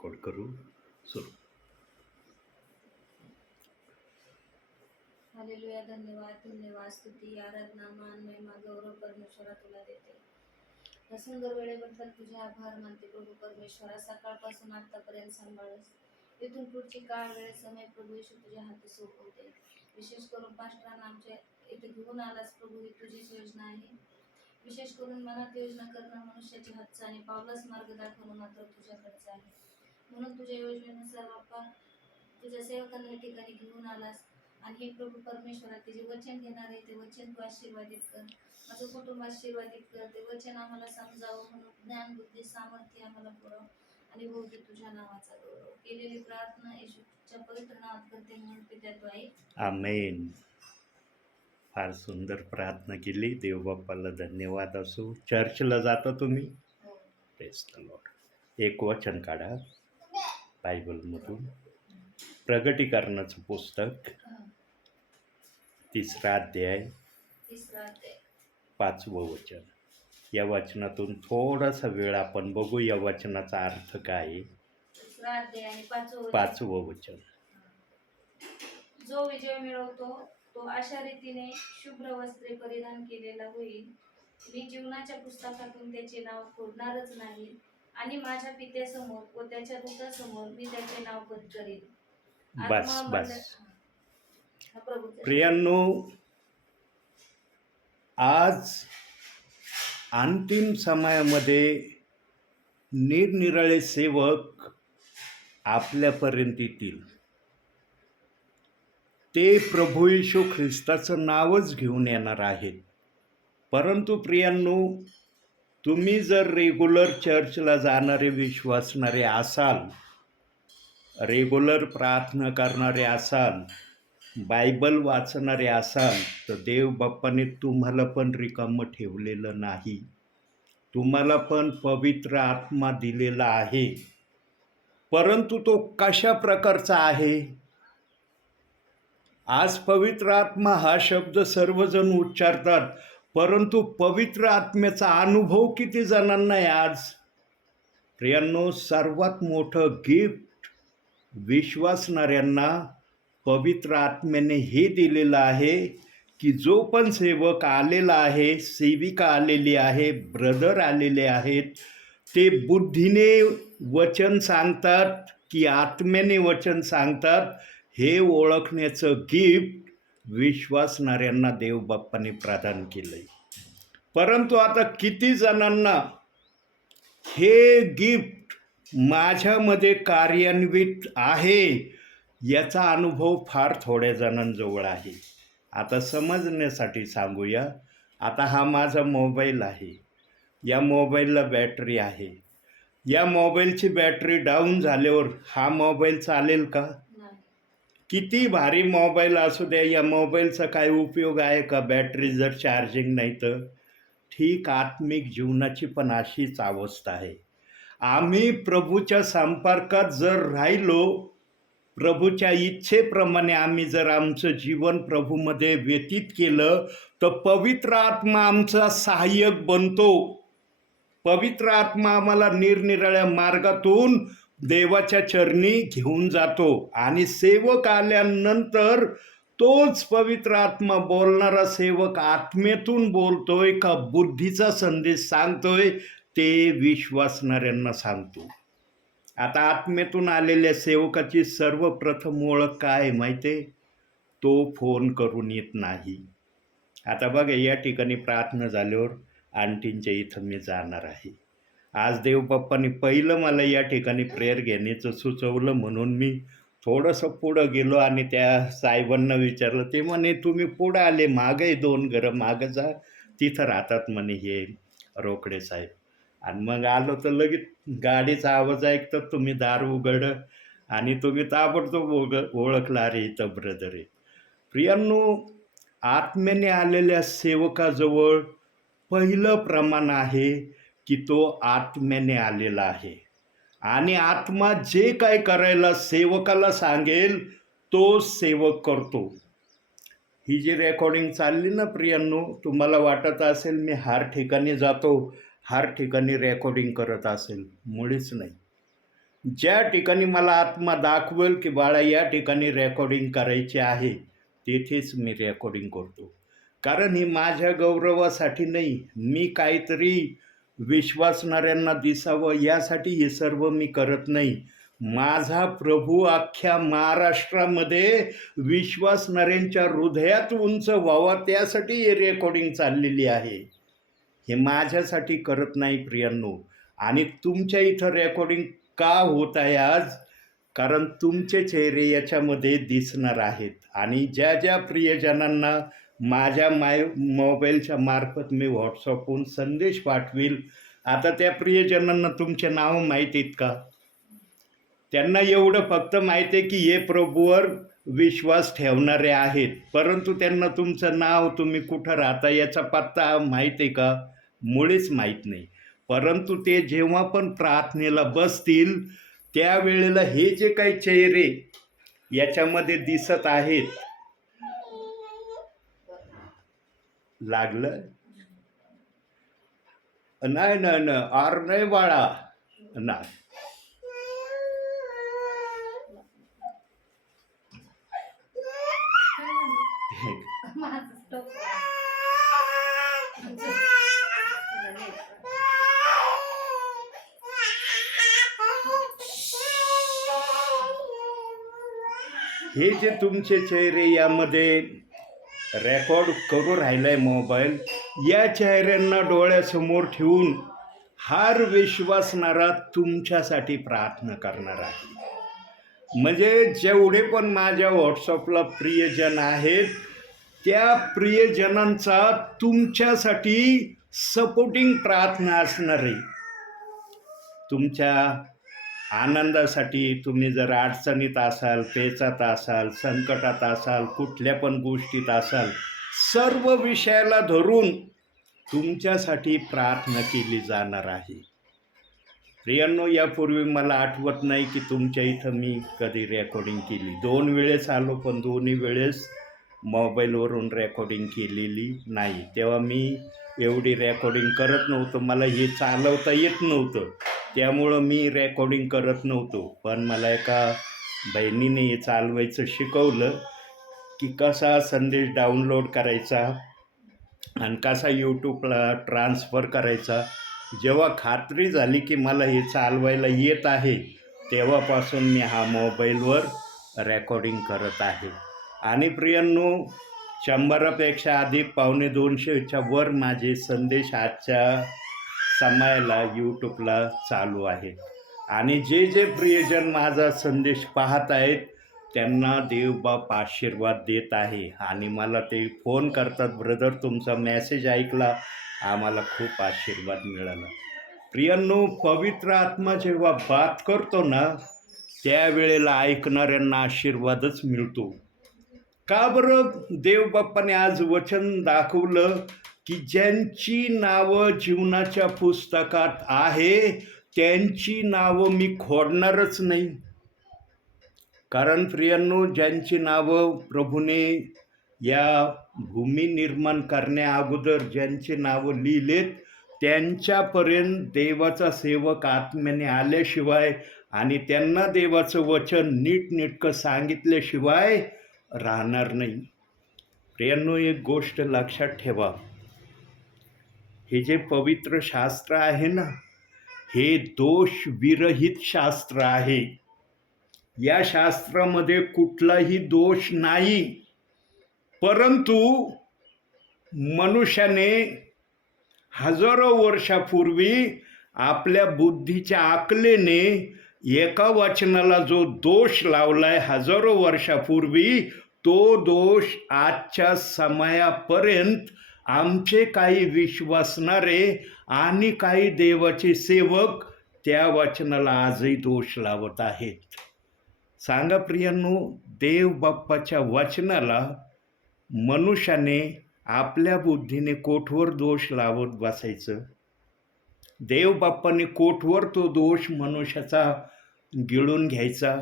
Record करू सुरू. Hallelujah धन्यवाद धन्यवाद स्तुती आराधना मान महिमा गौरव परमेश्वरा तुला देते. या सुंदर वेळेबद्दल तुझे आभार मानते प्रभू परमेश्वरा. सकाळपासून आतापर्यंत सांभाळस. इथून पुढची काळ वेळ समय प्रभू येशू तुझ्या हाती सोपवते. विशेष करून पास्टरांना आमच्या इथे घेऊन आलास प्रभू ही तुझीच योजना आहे. विशेष करून मनात योजना करणं मनुष्याची हातचा आणि पावलाच मार्ग दाखवणं मात्र तुझ्याकडचं आहे. म्हणून तुझ्या योजनेनुसार बाप्पा तुझ्या सेवकांना ठिकाणी घेऊन आलास आणि हे प्रभू परमेश्वरा ते जे वचन घेणार आहे ते वचन तू आशीर्वादित कर. माझं कुटुंब आशीर्वादित कर. ते वचन आम्हाला समजावं म्हणून ज्ञान बुद्धी सामर्थ्य आम्हाला पुरव आणि बहुते तुझ्या नावाचा गौरव. केलेली प्रार्थना येशूच्या पवित्र नावात करते म्हणून पित्या तू आई. आमेन. फार सुंदर प्रार्थना केली. देवबाप्पाला धन्यवाद असो. चर्चला जाता तुम्ही? हो. एक वचन काढा. बायबलमधून प्रगटीकरणाचं पुस्तक. तिसरा अध्याय. पाचवं वचन. या वचनातून थोडासा वेळ आपण बघू या वचनाचा अर्थ काय. वचन. पाचवं वचन. जो विजय मिळवतो तो अशा रीतीने शुभ्र वस्त्रे परिधान केलेला होईल. मी जीवनाच्या पुस्तकातून त्याचे नाव खोडणारच नाही. आणि माझ्या पित्यासमोर व त्याच्या दूतासमोर मी त्याचे नाव पद करेन बस बस. प्रियांनो आज अंतिम समयामध्ये निरनिराळे सेवक आपल्यापर्यंत येतील. ते प्रभू येशू ख्रिस्ताचं नावच घेऊन येणार आहेत. परंतु प्रियांनो तुम्ही जर रेग्युलर चर्चला जाणारे विश्वासणारे असाल रेग्युलर प्रार्थना करणारे असाल बायबल वाचणारे असाल तर देव बाप्पाने तुम्हाला पण रिकामं ठेवलेलं नाही. तुम्हाला पण पवित्र आत्मा दिलेला आहे. परंतु तो कशा प्रकारचा आहे? आज पवित्र आत्मा हा शब्द सर्वजण उच्चारतात. परंतु पवित्र आत्म्याचा अनुभव किती जणांना आहे आज? प्रियांनो सर्वात मोठं गिफ्ट विश्वासणाऱ्यांना पवित्र आत्म्याने हे दिलेलं आहे की जो पण सेवक आलेला आहे सेविका आलेली आहे ब्रदर आलेले आहेत ते बुद्धीने वचन सांगतात की आत्म्याने वचन सांगतात हे ओळखण्याचं गिफ्ट विश्वासणाऱ्यांना देवबाप्पाने प्रदान केलं आहे परंतु आता किती जणांना हे गिफ्ट माझ्यामध्ये कार्यान्वित आहे याचा अनुभव फार थोड्या जणांजवळ आहे. आता समजण्यासाठी सांगूया. आता हा माझा मोबाईल आहे. या मोबाईलला बॅटरी आहे. या मोबाईलची बॅटरी डाऊन झाल्यावर हा मोबाईल चालेल का? किती भारी मोबाईल असू द्या या मोबाईलचा काय उपयोग आहे का? बॅटरी जर चार्जिंग नाही तर? ठीक आत्मिक जीवनाची पण अशीच अवस्था आहे. आम्ही प्रभूच्या संपर्कात जर राहिलो प्रभूच्या इच्छेप्रमाणे आम्ही जर आमचं जीवन प्रभूमध्ये व्यतीत केलं तर पवित्र आत्मा आमचा सहाय्यक बनतो. पवित्र आत्मा आम्हाला निरनिराळ्या मार्गातून देवाच्या चरणी घेऊन जातो. आणि सेवक आल्यानंतर तोच पवित्र आत्मा बोलणारा सेवक आत्मेतून बोलतोय का बुद्धीचा संदेश सांगतोय ते विश्वासणाऱ्यांना सांगतो. आता आत्मेतून आलेल्या सेवकाची सर्वप्रथम ओळख काय आहे माहिती आहे तो फोन करून येत नाही. आता बघा या ठिकाणी प्रार्थना झाल्यावर आंटींच्या इथं मी जाणार आहे. आज देवबाप्पाने पहिलं मला या ठिकाणी प्रेयर घेण्याचं सुचवलं म्हणून मी थोडंसं पुढं गेलो आणि त्या साहेबांना विचारलं ते म्हणे तुम्ही पुढं आले मागे दोन घरं मागं जा तिथं राहतात म्हणे हे रोकडे साहेब. आणि मग आलो तर लगेच गाडीचा आवाज ऐकतात तुम्ही दार उघड आणि तुम्ही ताबडतोब ओग ओळखला अरे इथं ब्रदर आहे प्रियांनो आत्म्याने आलेल्या सेवकाजवळ पहिलं प्रमाण आहे की तो आत्म्याने आलेला आहे. आणि आत्मा जे काय करायला सेवकाला सांगेल तो सेवक करतो. ही जी रेकॉर्डिंग चालली ना प्रियांनो तुम्हाला वाटत असेल मी हर ठिकाणी जातो हर ठिकाणी रेकॉर्डिंग करत असेल. मुळीच नाही. ज्या ठिकाणी मला आत्मा दाखवेल की बाळा या ठिकाणी रेकॉर्डिंग करायची आहे तेथेच मी रेकॉर्डिंग करतो. कारण ही माझ्या गौरवासाठी नाही मी काहीतरी विश्वासणाऱ्यांना दिसावं यासाठी हे सर्व मी करत नाही. माझा प्रभू अख्ख्या महाराष्ट्रामध्ये विश्वासणाऱ्यांच्या हृदयात उंच व्हावा त्यासाठी हे रेकॉर्डिंग चाललेली आहे. हे माझ्यासाठी करत नाही प्रियांनो. आणि तुमच्या इथं रेकॉर्डिंग का होत आहे आज? कारण तुमचे चेहरे याच्यामध्ये दिसणार आहेत. आणि ज्या ज्या प्रियजनांना माझ्या माय मोबाईलच्या मार्फत मी व्हॉट्सअपहून संदेश पाठवील. आता त्या प्रियजनांना तुमचे नाव माहीत आहेत का? त्यांना एवढं फक्त माहीत आहे की हे प्रभूवर विश्वास ठेवणारे आहेत. परंतु त्यांना तुमचं नाव तुम्ही कुठं राहता याचा पत्ता माहीत आहे का? मुळीच माहीत नाही. परंतु ते जेव्हा पण प्रार्थनेला बसतील त्यावेळेला हे जे काही चेहरे याच्यामध्ये दिसत आहेत लागलं? नाही नाही नाही. आर नाही बाळा. नाही. हे जे तुमचे चेहरे यामध्ये रेकॉर्ड करू राहिलाय मोबाईल या चेहऱ्यांना डोळ्यासमोर ठेवून हार विश्वासणारा तुमच्यासाठी प्रार्थना करणार आहे. म्हणजे जेवढे पण माझ्या व्हॉट्सअपला प्रियजन आहेत त्या प्रियजनांचा तुमच्यासाठी सपोर्टिंग प्रार्थना असणार. आहे तुमच्या आनंदासाठी तुम्ही जर अडचणीत असाल पेचात असाल संकटात असाल कुठल्या पण गोष्टीत असाल सर्व विषयाला धरून तुमच्यासाठी प्रार्थना केली जाणार आहे. प्रियांनो यापूर्वी मला आठवत नाही की तुमच्या इथं मी कधी रेकॉर्डिंग केली. दोन वेळेस आलो पण दोन्ही वेळेस मोबाईलवरून रेकॉर्डिंग केलेली नाही. तेव्हा मी एवढी रेकॉर्डिंग करत नव्हतो. मला हे चालवता येत नव्हतं. त्यामुळं मी रेकॉर्डिंग करत नव्हतो. पण मला एका बहिणीने हे चालवायचं शिकवलं की कसा संदेश डाउनलोड करायचा आणि कसा यूट्यूबला ट्रान्सफर करायचा. जेव्हा खात्री झाली की मला हे चालवायला येत आहे तेव्हापासून मी हा मोबाईलवर रेकॉर्डिंग करत आहे. आणि प्रियांनो शंभरापेक्षा अधिक पावणे दोनशेच्या वर माझे संदेश आजच्या समायला यूट्यूबला चालू आहे. आणि जे जे प्रियजन माझा संदेश पाहत आहेत त्यांना देवबाप आशीर्वाद देत आहे. आणि मला ते फोन करतात ब्रदर तुमचा मॅसेज ऐकला आम्हाला खूप आशीर्वाद मिळाला. प्रियांनो पवित्र आत्मा जेव्हा बात करतो ना त्यावेळेला ऐकणाऱ्यांना आशीर्वादच मिळतो. का बरं? देवबाप्पाने आज वचन दाखवलं की ज्यांची नावं जीवनाच्या पुस्तकात आहे त्यांची नावं मी खोडणारच नाही. कारण प्रियांनो ज्यांची नावं प्रभूने या भूमी निर्माण करण्या अगोदर ज्यांची नावं लिहिलेत त्यांच्यापर्यंत देवाचा सेवक आत्म्याने आल्याशिवाय आणि त्यांना देवाचं वचन नीटनेटकं सांगितल्याशिवाय राहणार नाही. प्रियांनो एक गोष्ट लक्षात ठेवा. हे जे पवित्र शास्त्र आहे ना हे दोष विरहित शास्त्र आहे. या शास्त्रामध्ये कुठलाही दोष नाही. परंतु मनुष्याने हजारो वर्षापूर्वी आपल्या बुद्धीच्या आकलेने एका वचनाला जो दोष लावलाय हजारो वर्षापूर्वी तो दोष आजच्या समयापर्यंत आमचे काही विश्वासणारे आणि काही देवाचे सेवक त्या वचनाला आजही दोष लावत आहेत. सांगा प्रियांनो देव बाप्पाच्या वचनाला मनुष्याने आपल्या बुद्धीने कोठवर दोष लावत बसायचं? देव बाप्पाने कोठवर तो दोष मनुष्याचा गिळून घ्यायचा?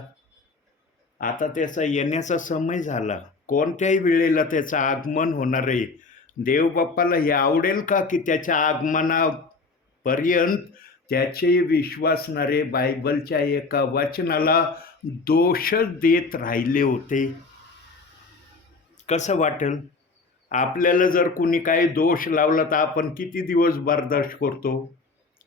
आता त्याचा येण्याचा समय झाला. कोणत्याही वेळेला त्याचं आगमन होणार आहे. देवबाप्पाला हे आवडेल का की त्याच्या आगमनापर्यंत त्याचे विश्वासणारे बायबलच्या एका वचनाला दोष देत राहिले होते? कसं वाटेल? आपल्याला जर कुणी काही दोष लावला तर आपण किती दिवस बर्दाश्त करतो?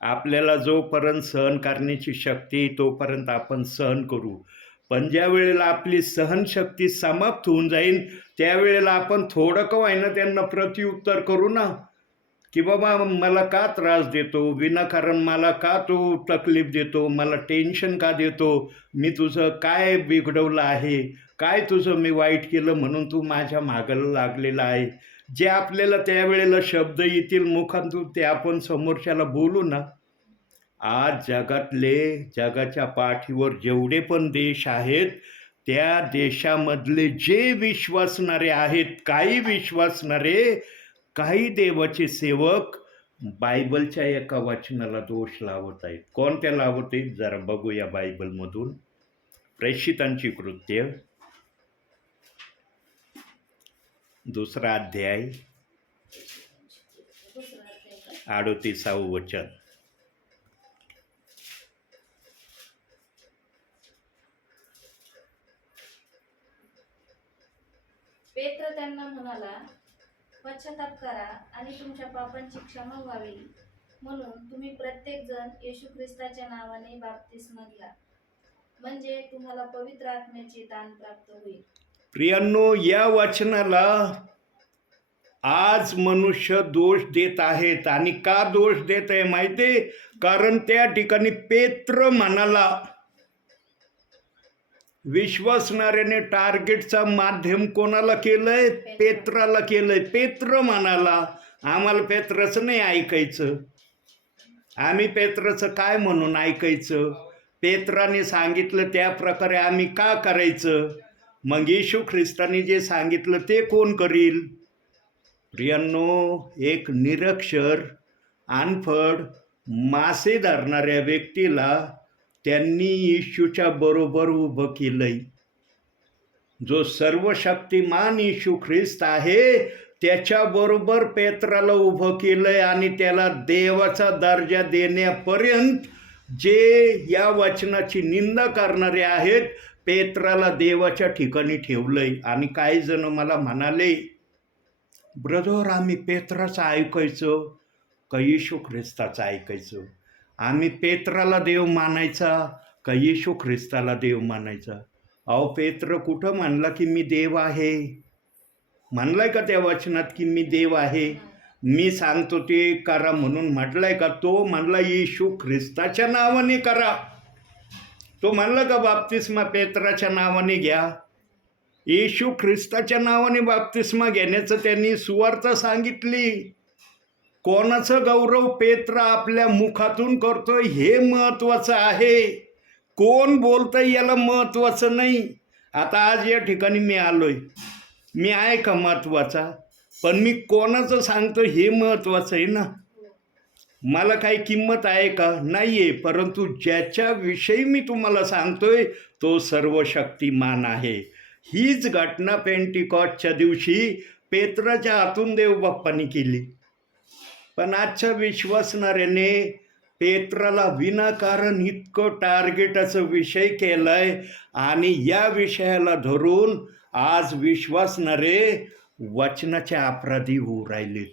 आपल्याला जोपर्यंत सहन करण्याची शक्ती तोपर्यंत आपण सहन करू. पण ज्या वेळेला आपली सहनशक्ती समाप्त होऊन जाईल त्यावेळेला आपण थोडं का होईना त्यांना प्रतिउत्तर करू ना? की बाबा मला का त्रास देतो? विनाकारण मला का तो तकलीफ देतो? मला टेन्शन का देतो? मी तुझं काय बिघडवलं आहे? काय तुझं मी वाईट केलं म्हणून तू माझ्या मागाला लागलेला आहे? जे आपल्याला त्यावेळेला शब्द येतील मुखातून ते आपण समोरच्याला बोलू ना? आज जगातले जगाच्या पाठीवर जेवढे पण देश आहेत त्या देशामधले जे विश्वासणारे आहेत काही विश्वासणारे काही देवाचे सेवक बायबलच्या एका वाचनाला दोष लावत आहेत. कोणत्या लावत आहेत? जरा बघूया बायबलमधून. प्रेषितांची कृत्य. दुसरा अध्याय. दुसरं अडोतीसावं वचन. पेत्र त्यांना म्हणाला पश्चाताप करा आणि तुमच्या पापांची क्षमा व्हावी. म्हणून तुम्ही प्रत्येक जण येशू ख्रिस्ताच्या नावाने बाप्तिस्मा घ्या म्हणजे तुम्हाला पवित्र आत्म्याचे दान प्राप्त होईल. प्रियांनो या वचनाला आज मनुष्य दोष देत आहेत. आणि का दोष देत आहे माहिती आहे? कारण त्या ठिकाणी पेत्र म्हणाला विश्वासणाऱ्याने टार्गेटचा माध्यम कोणाला केलंय? पेत्राला केलंय. पेत्र म्हणाला आम्हाला पेत्राचं नाही ऐकायचं. आम्ही पेत्राचं काय म्हणून ऐकायचं? पेत्राने सांगितलं त्या प्रकारे आम्ही का करायचं? मग येशू ख्रिस्ताने जे सांगितलं ते कोण करील? प्रियांनो एक निरक्षर अनफड मासे धरणाऱ्या व्यक्तीला त्यांनी येशूच्या बरोबर उभं केलंय. जो सर्वशक्तिमान येशू ख्रिस्त आहे त्याच्याबरोबर पेत्राला उभं केलंय आणि त्याला देवाचा दर्जा देण्यापर्यंत जे या वचनाची निंदा करणारे आहेत पेत्राला देवाच्या ठिकाणी ठेवलंय. आणि काही जण मला म्हणाले ब्रदर आम्ही पेत्राचं ऐकायचं का येशू ख्रिस्ताचं ऐकायचं? आम्ही पेत्राला देव मानायचा का येशू ख्रिस्ताला देव मानायचा? अहो पेत्र कुठं म्हणला की मी देव आहे? म्हणलाय का त्या वचनात की मी देव आहे? मी सांगतो ते करा म्हणून म्हटलंय का? तो म्हणला येशू ख्रिस्ताच्या नावाने करा. तो म्हणला का बाप्तिस्मा पेत्राच्या नावाने घ्या? येशू ख्रिस्ताच्या नावाने बाप्तिस्मा घेण्याचं त्यांनी सुवार्थ सांगितली. कोणाचं गौरव पेत्र आपल्या मुखातून करतोय हे महत्वाचं आहे. कोण बोलतंय याला महत्वाचं नाही. आता आज या ठिकाणी मी आलोय. मी आहे का महत्त्वाचा? पण मी कोणाचं सांगतो हे महत्वाचं आहे ना? मला काही किंमत आहे का? नाही आहे परंतु ज्याच्याविषयी मी तुम्हाला सांगतोय तो सर्व शक्तिमान आहे. हीच घटना पेंटिकॉटच्या दिवशी पेत्राच्या हातून देवबाप्पांनी केली. पण आजच्या विश्वासणाऱ्याने पेत्राला विनाकारण इतकं टार्गेटाचं विषय केलाय. आणि या विषयाला धरून आज विश्वासणारे वचनाच्या अपराधी होऊ राहिलेत.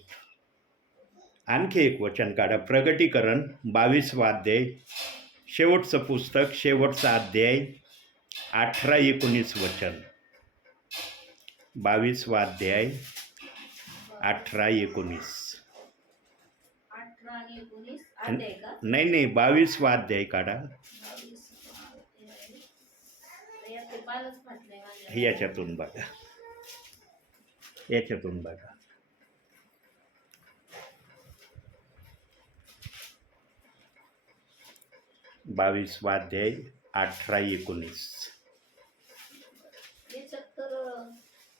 आणखी एक वचन काढा. प्रगटीकरण बावीसवा अध्याय. शेवटचं पुस्तक शेवटचा अध्याय. अठरा एकोणीस वचन. बावीसवा अध्याय अठरा एकोणीस अठरा आणि एकोणीस अध्याय का नाही नाही काढा बावीस फाटलंय माझ्या. याच्यातून बघा. याच्यातून बघा. बावीसवा अध्याय अठरा एकोणीस.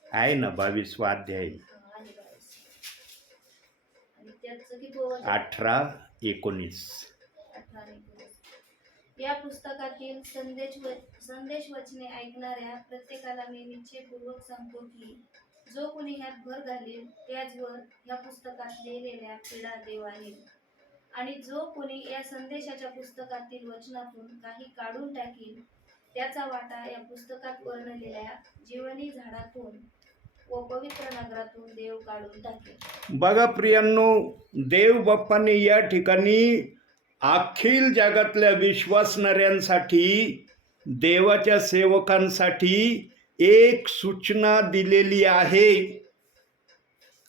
आहे ना बावीसवा अध्याय अठरा एकोणीस. या पुस्तकातील संदेश व संदेश वचने ऐकणाऱ्या प्रत्येकाला मी निश्चयपूर्वक सांगतो की जो कोणी ह्यात भर घालेल त्याचवर या पुस्तकात लिहिलेल्या पीडा देव आणेल आणि जो कोणी या संदेशाच्या पुस्तकातील वचनातून काही काढून टाकील त्याचा वाटा या पुस्तकात वर्णलेल्या जीवनी झाडातून व पवित्र नगरातून देव काढून टाकेल. बघा प्रियांनो देव बाप्पाने या ठिकाणी अखिल जगातल्या विश्वासणाऱ्यांसाठी देवाच्या सेवकांसाठी एक सूचना दिलेली आहे.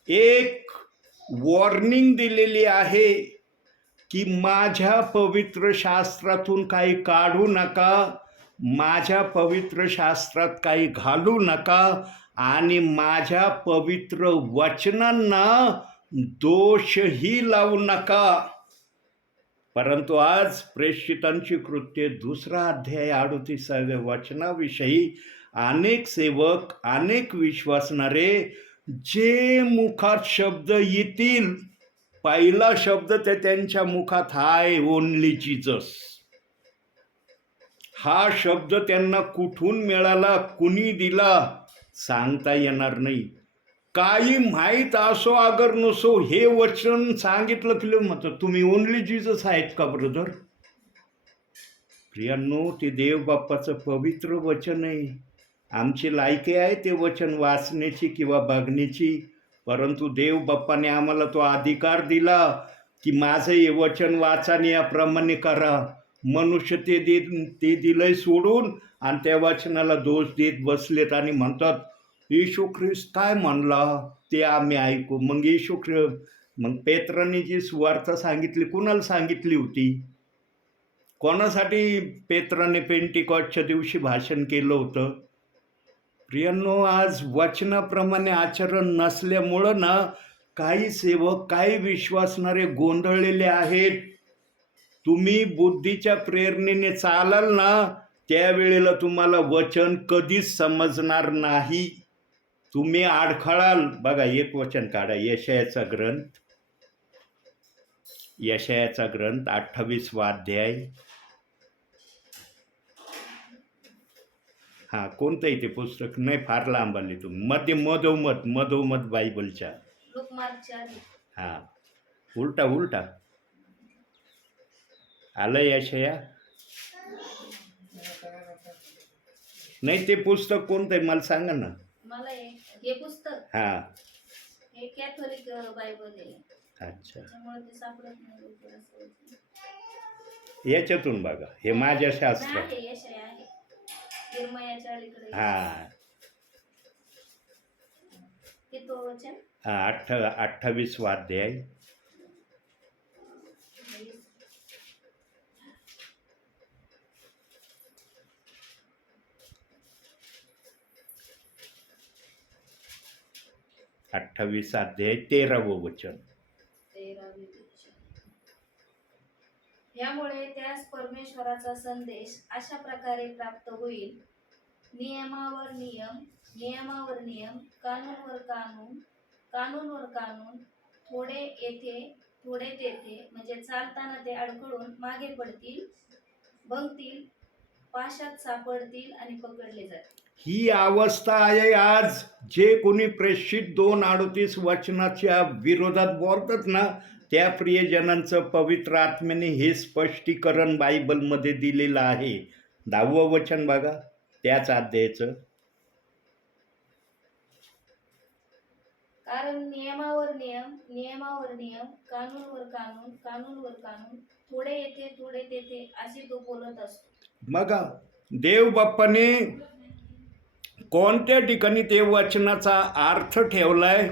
एक वॉर्निंग दिलेली आहे की माझ्या पवित्र शास्त्रातून काही काढू नका माझ्या पवित्र शास्त्रात काही घालू नका आणि माझ्या पवित्र वचनांना दोषही लावू नका. परंतु आज प्रेषितांची कृत्ये दुसरा अध्याय अडोतीसाव्या वचनाविषयी अनेक सेवक अनेक विश्वासणारे जे मुखात शब्द येतील पहिला शब्द ते त्यांच्या मुखात हाय ओनली जीजस हा शब्द त्यांना कुठून मिळाला कुणी दिला? सांगता येणार नाही. काही माहीत असो अगर नसो हे वचन सांगितलं की म्हणतात तुम्ही ओनली जीजस आहेत का ब्रदर प्रियांनो ते देवबाप्पाचं पवित्र वचन आहे. आमची लायकी आहे ते वचन वाचण्याची किंवा बघण्याची. परंतु देवबाप्पाने आम्हाला तो अधिकार दिला की माझं हे वचन वाचाने याप्रमाणे करा. मनुष्य ते दे ते दिलंय सोडून आणि त्या वचनाला दोष देत बसलेत आणि म्हणतात येशू ख्रिस्त काय म्हणला? ते आम्ही ऐकू. मग येशू ख्रि मग पेत्राने जी सुवार्थ सांगितली कुणाला सांगितली होती? कोणासाठी पेत्राने पेंटिकॉटच्या दिवशी भाषण केलं होतं? प्रियांनो आज वचनाप्रमाणे आचरण नसल्यामुळं ना काही सेवक काही विश्वासणारे गोंधळलेले आहेत. तुम्ही बुद्धीच्या प्रेरणेने चालाल ना त्यावेळेला तुम्हाला वचन कधीच समजणार नाही. तुम्ही आडखळाल. बघा एक वचन काढा. यशयाचा ग्रंथ. यशयाचा ग्रंथ अठ्ठावीसवा अध्याय. हा कोणतंही ते पुस्तक? नाही फार लांब आले तुम्ही. मध्ये मधोमध मधोमध बायबलच्या. हा. उलटा उलटा. आलं यशया नाही ते पुस्तक कोणतं आहे? मला सांगा ना. मला हे हे पुस्तक. हा. हे कॅथोलिक बायबल आहे. अच्छा. त्याच्यामुळे ते सापडत नाही लवकर असं होतं. याच्यातून बघा. हे माझ्या शास्त्रात नाही, आहे, यश आहे. आहे निर्मयाच्या अलीकडे हा. ते तो वचन हा अठ्ठा अठ्ठावीसवा अध्याय. अठ्ठावीस अध्याय तेरावं वचन. यामुळे त्यास परमेश्वराचा संदेश अशा प्रकारे प्राप्त होईल. नियमावर नियम नियमावर नियम कानूनवर कानून कानूनवर कानून थोडे येथे थोडे तेथे म्हणजे चालताना ते अडखळून मागे पडतील बंगतील पाशात सापडतील आणि पकडले जातील. ही अवस्था आहे आज. जे कोणी प्रेषित दोन अडोतीस वचनाच्या विरोधात बोलतात ना त्या प्रियजनांचं पवित्र आत्म्याने हे स्पष्टीकरण बायबलमध्ये दिलेलं आहे. दहावं वचन बघा त्याच अध्यायाचं. कारण नियमावर नियम नियमावर नियम कानूनवर कानून कानूनवर कानून थोडे येथे थोडे तेथे असे तो बोलत असतो. बघा देवबाप्पाने कोणत्या ठिकाणी ते वचनाचा अर्थ ठेवलाय?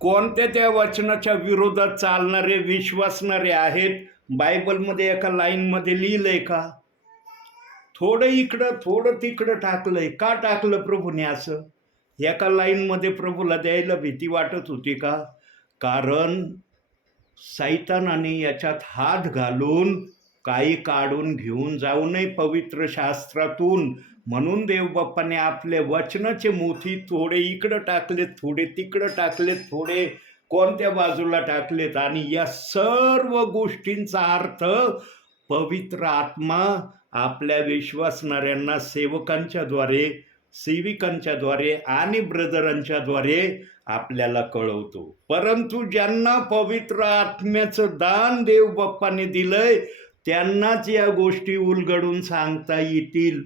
कोणत्या त्या वचनाच्या विरोधात चालणारे विश्वासणारे आहेत? बायबलमध्ये एका लाईनमध्ये लिहिलंय का? थोडं इकडं थोडं तिकडं टाकलंय. का टाकलं प्रभूने असं? एका लाईनमध्ये प्रभूला द्यायला भीती वाटत होती का? कारण सैतानाने याच्यात हात घालून काही काढून घेऊन जाऊ नये पवित्र शास्त्रातून. म्हणून देवबाप्पाने आपले वचनाचे मोठी थोडे इकडं टाकलेत थोडे तिकडं टाकलेत थोडे कोणत्या बाजूला टाकलेत? आणि या सर्व गोष्टींचा अर्थ पवित्र आत्मा आपल्या विश्वासणाऱ्यांना सेवकांच्याद्वारे सेविकांच्याद्वारे आणि ब्रदरांच्याद्वारे आपल्याला कळवतो. परंतु ज्यांना पवित्र आत्म्याचं दान देवबाप्पाने दिलंय त्यांनाच या गोष्टी उलगडून सांगता येतील.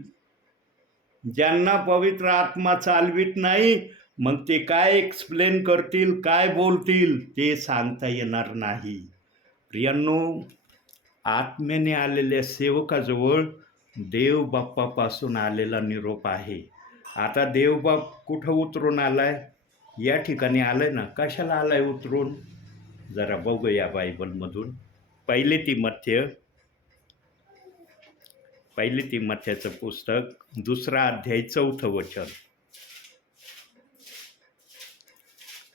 ज्यांना पवित्र आत्मा चालवित नाही मग ते काय एक्सप्लेन करतील काय बोलतील ते सांगता येणार नाही. प्रियांनो आत्म्याने आलेल्या सेवकाजवळ देवबाप्पापासून आलेला निरोप आहे. आता देवबाप कुठं उतरून आलाय? या ठिकाणी आलाय ना? कशाला आलाय उतरून? जरा बघूया बायबलमधून. पहिले ती मध्य पहिले ती मथ्याचं पुस्तक दुसरा अध्याय चौथं वचन.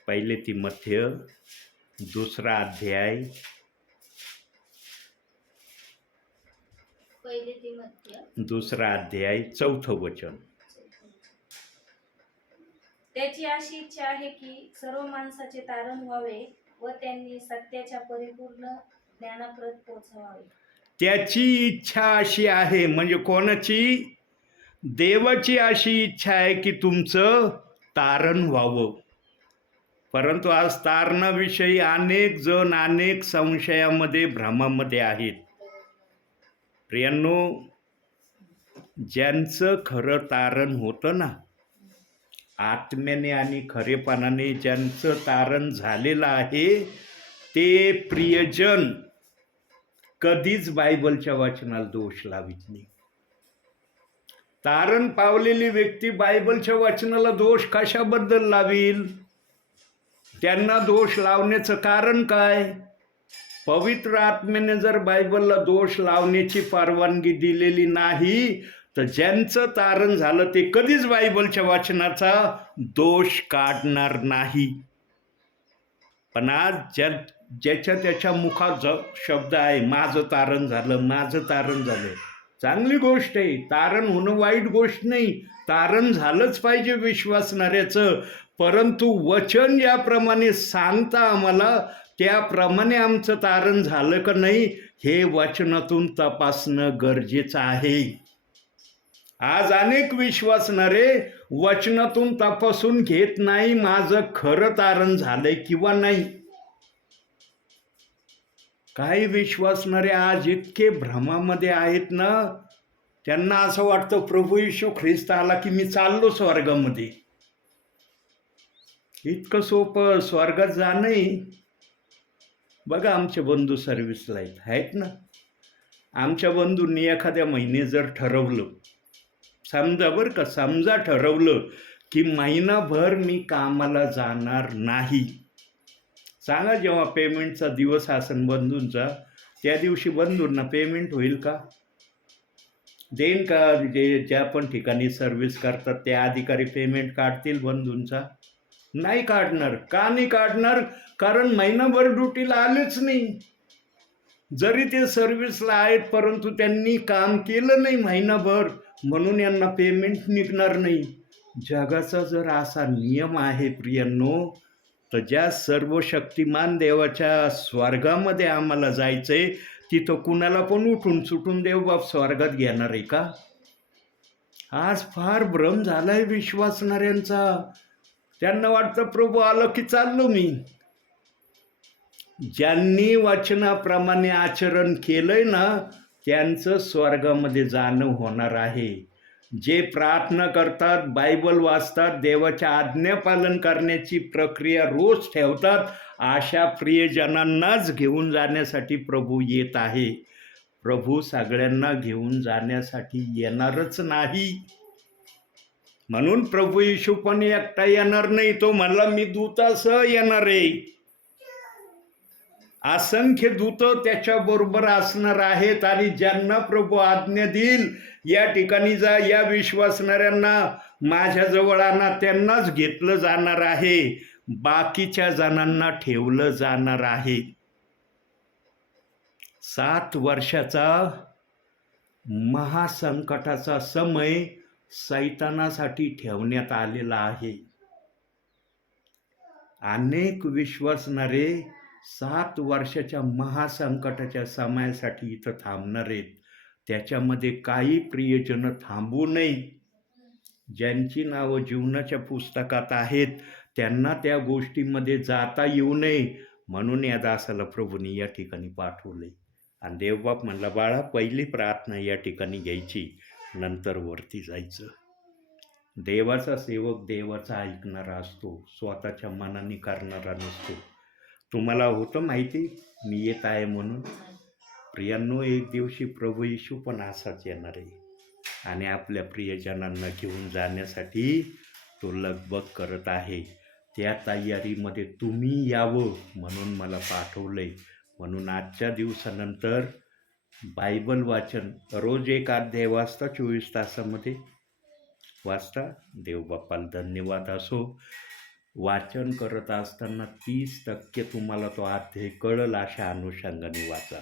पहिले ती मध्य दुसरा अध्याय. दुसरा अध्याय चौथं वचन. त्याची अशी इच्छा आहे की सर्व माणसाचे तारण व्हावे व त्यांनी सत्याच्या परिपूर्ण ज्ञानाप्रत पोहोचवावे त्याची इच्छा अशी आहे म्हणजे कोणाची? देवाची अशी इच्छा आहे की तुमचं तारण व्हावं. परंतु आज तारणाविषयी अनेक जण अनेक संशयामध्ये भ्रमामध्ये आहेत. प्रियांनो ज्यांचं खरं तारण होतं ना आत्म्याने आणि खरेपणाने ज्यांचं तारण झालेलं आहे ते प्रियजन कधीच बायबलच्या वाचनाला दोष लावित नाही. तारण पावलेली व्यक्ती बायबलच्या वाचनाला दोष कशाबद्दल लावील? त्यांना दोष लावण्याचं कारण काय? पवित्र आत्म्याने जर बायबलला दोष लावण्याची परवानगी दिलेली नाही तर ज्यांचं तारण झालं ते कधीच बायबलच्या वाचनाचा दोष काढणार नाही. पण आज ज्या ज्याच्या त्याच्या मुखात ज शब्द आहे माझं तारण झालं माझं तारण झालं. चांगली गोष्ट आहे. तारण होणं वाईट गोष्ट नाही. तारण झालंच पाहिजे विश्वासणाऱ्याचं. परंतु वचन ज्याप्रमाणे सांगता आम्हाला त्याप्रमाणे आमचं तारण झालं का नाही हे वचनातून तपासणं गरजेचं आहे. आज अनेक विश्वासणारे वचनातून तपासून घेत नाही माझं खरं तारण झालंय किंवा नाही. काही विश्वासणारे आज इतके भ्रमामध्ये आहेत ना त्यांना असं वाटतं प्रभू येशू ख्रिस्त आला की मी चाललो स्वर्गामध्ये. इतकं सोपं स्वर्गात जाणंही बघा आमचे बंधू सर्व्हिसला आहेत आहेत ना. आमच्या बंधूंनी एखाद्या महिने जर ठरवलं समजा बरं का समजा ठरवलं की महिनाभर मी कामाला जाणार नाही. सांगा जेव्हा पेमेंटचा दिवस असेल बंधूंचा त्या दिवशी बंधूंना पेमेंट होईल का? देईन का? जे ज्या पण ठिकाणी सर्व्हिस करतात त्या अधिकारी पेमेंट काढतील बंधूंचा? नाही काढणार. का नाही काढणार? कारण महिनाभर ड्युटीला आलेच नाही. जरी ते सर्व्हिसला आहेत परंतु त्यांनी काम केलं नाही महिनाभर म्हणून यांना पेमेंट निघणार नाही. जगाचा जर असा नियम आहे प्रियांनो तर ज्या सर्व शक्तिमान देवाच्या स्वर्गामध्ये आम्हाला जायचंय तिथं कुणाला पण उठून सुटून देवबाप स्वर्गात घेणार आहे का? आज फार भ्रम झालाय विश्वासणाऱ्यांचा. त्यांना वाटतं प्रभू आलं की चाललो मी. ज्यांनी वचनाप्रमाणे आचरण केलंय ना त्यांचं स्वर्गामध्ये जाणं होणार आहे. जे प्रार्थना करतात बायबल वाचतात देवाच्या आज्ञापालन करण्याची प्रक्रिया रोज ठेवतात अशा प्रियजनांनाच घेऊन जाण्यासाठी प्रभू येत आहे. प्रभू सगळ्यांना घेऊन जाण्यासाठी येणारच नाही. म्हणून प्रभू येशू पण एकटा येणार नाही तो म्हणला मी दूतासह येणार आहे. असंख्य दूत त्याच्याबरोबर असणार आहेत आणि ज्यांना प्रभू आज्ञा देईल या ठिकाणी जा या विश्वासणाऱ्यांना माझ्याजवळ आणा त्यांनाच घेतलं जाणार आहे. बाकीच्या जणांना ठेवलं जाणार आहे. सात वर्षाचा महासंकटाचा समय सैतानासाठी ठेवण्यात आलेला आहे. अनेक विश्वासणारे सात वर्षाच्या महासंकटाच्या समयासाठी इथं थांबणार आहेत त्याच्यामध्ये काही प्रियजन थांबू नये. ज्यांची नावं जीवनाच्या पुस्तकात आहेत त्यांना त्या गोष्टीमध्ये जाता येऊ नये म्हणून या दासाला प्रभूने या ठिकाणी पाठवले. आणि देवबाप म्हणला बाळा पहिली प्रार्थना या ठिकाणी घ्यायची नंतर वरती जायचं. देवाचा सेवक देवाचा ऐकणारा असतो स्वतःच्या मनाने करणारा नसतो. तुम्हाला होतं माहिती? मी येत आहे म्हणून. प्रियांनो एक दिवशी प्रभू येशू पण असाच येणार आहे. आणि आपल्या प्रियजनांना घेऊन जाण्यासाठी तो लगबग करत आहे. त्या तयारीमध्ये तुम्ही यावं म्हणून मला पाठवलंय. म्हणून आजच्या दिवसानंतर बायबल वाचन रोज एक अध्याय वाचता चोवीस तासामध्ये वाचता. देवबाप्पाला धन्यवाद असो. वाचन करत असताना तीस टक्के तुम्हाला तो अध्याय कळल अशा अनुषंगाने वाचा.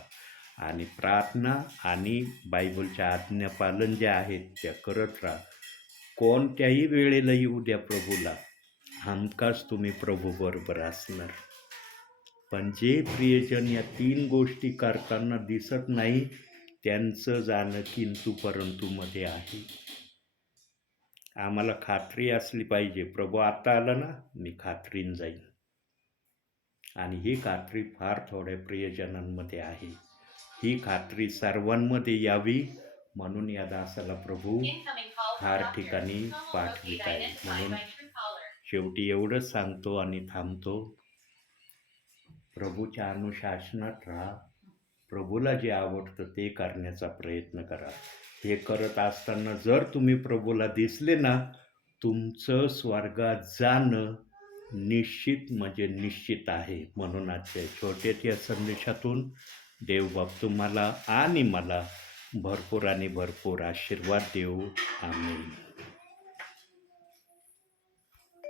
आणि प्रार्थना आणि बायबलच्या आज्ञापालन जे आहेत त्या करत राहा. कोणत्याही वेळेला येऊ द्या प्रभूला. हमखास तुम्ही प्रभू बरोबर असणार. पण जे प्रियजन या तीन गोष्टी करताना दिसत नाही त्यांचं जाणं किंतु परंतुमध्ये आहे. आम्हाला खात्री असली पाहिजे. प्रभू आता आला ना मी खात्रीन जाईन. आणि ही खात्री फार थोड्या प्रियजनांमध्ये आहे. ही खात्री सर्वांमध्ये यावी म्हणून या दासाला प्रभू फार ठिकाणी पाठवित आहे म्हणून शेवटी एवढंच सांगतो आणि थांबतो. प्रभूच्या अनुशासनात राहा. प्रभूला जे आवडतं ते करण्याचा प्रयत्न करा. हे करत असताना जर तुम्ही प्रभूला दिसले ना तुमचं स्वर्गात जाणं निश्चित म्हणजे निश्चित आहे म्हणून आजच्या छोट्यात या संदेशातून देवबाप तुम्हाला आणि मला भरपूर आणि भरपूर आशीर्वाद देऊ. आम्ही